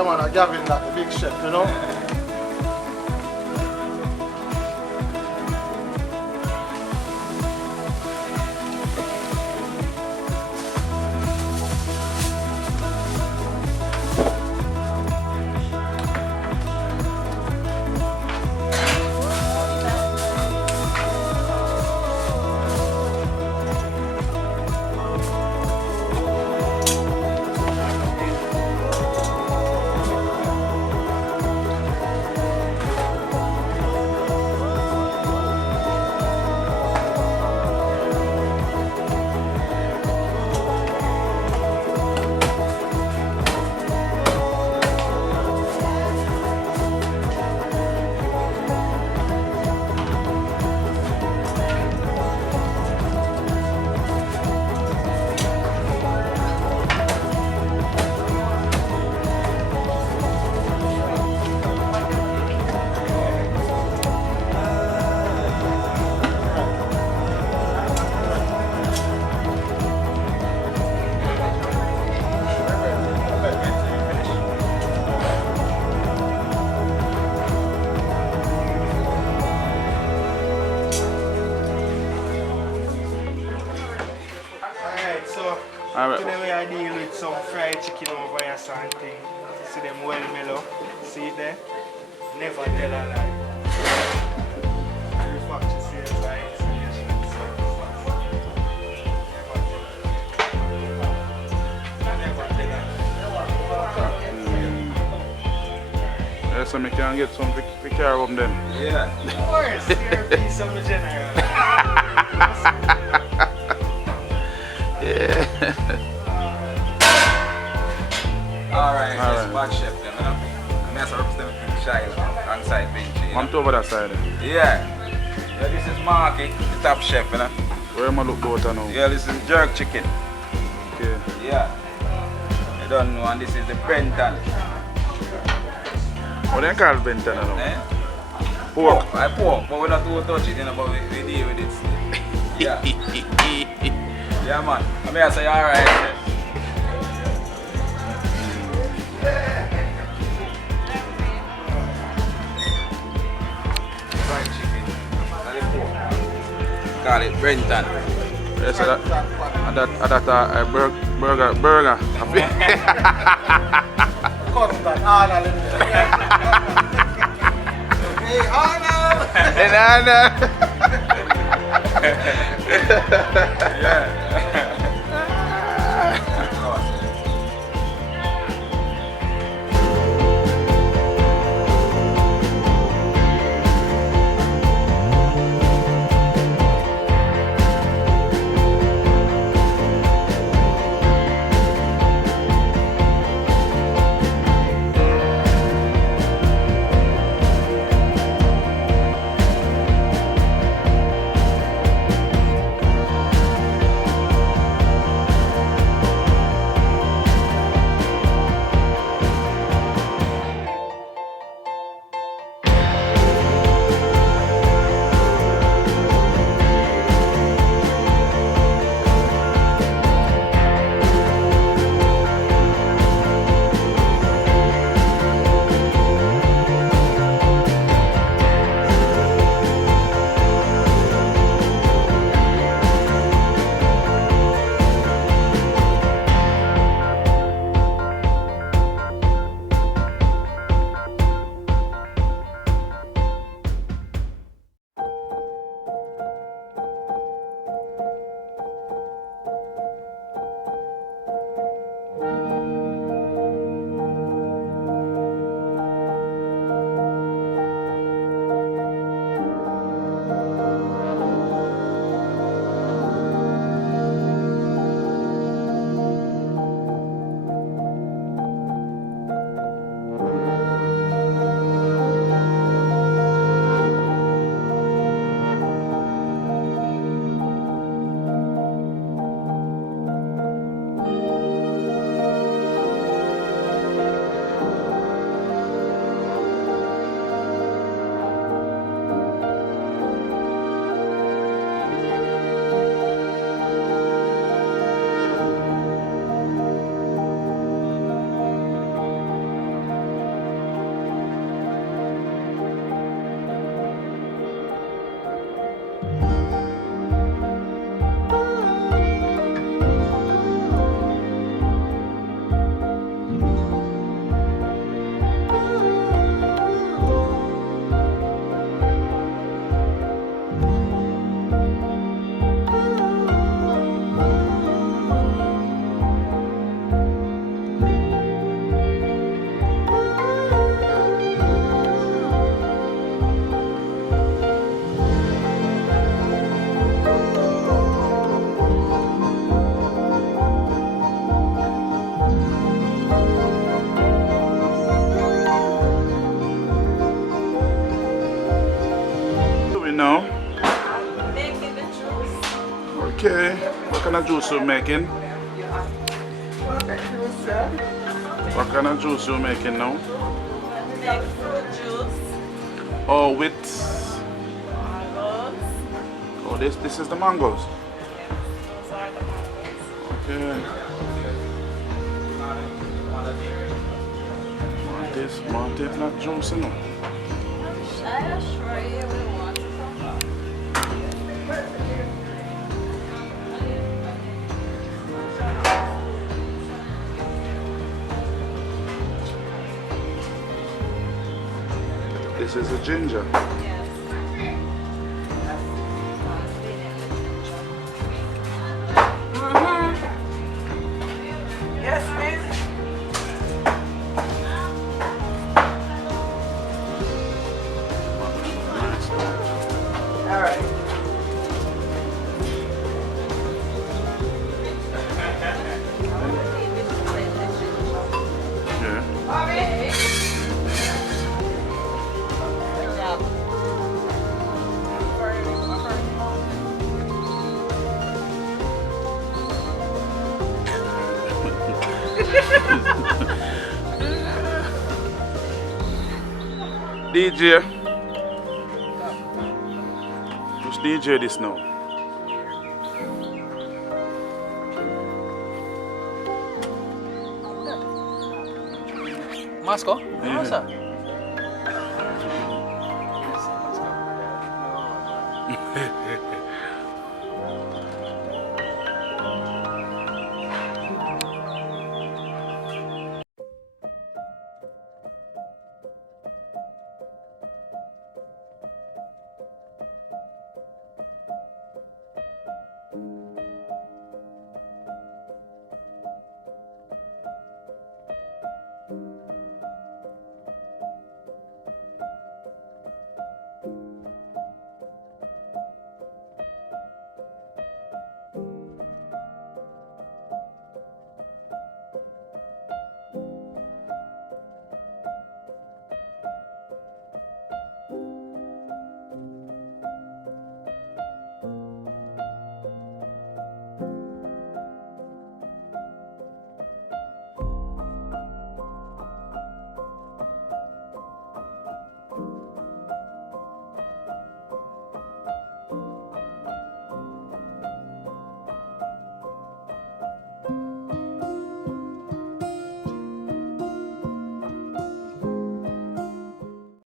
Yeah, man, Gavin, that the big chef, you know? Alright, so today we are dealing with some fried chicken over here, something. See them well mellow. See it there? Never tell a lie. Refactor sales line. Never tell a lie. So I can get some for carry up them. Yeah. Of course, you're a piece of the general. Yeah. Alright, so it's bad chef then, you know? I'm going to represent Shiloh alongside Vinci. You know? I'm over that side. Yeah. Yeah, this is Marky, the top chef, you know? Where am I look better now? Yeah, this is jerk chicken. Okay. Yeah. You don't know, and this is the Brenton. What do you call Benton now? Eh? Pork. I pork, but we're not too touch it, you know, but we deal with it still. Yeah. Yeah, man. I mean, I say, alright, chef. Fried chicken. And the pork. Call it Brenton. Yes, that burger. Cut that, Arnold. Hey, Arnold! Yeah. now? Making the juice. Okay. What kind of juice you making? What kind of juice you making now? Make fruit juice. Oh, with. Mangoes. Oh, this is the mangoes. Those are the mangoes. Okay. Want it not juice, no? I assure you we want it. This is a ginger. Yes. Yes, miss. All right. Yeah. Okay. Good job. DJ. Just DJ this now. Moscow? Yeah. No, sir.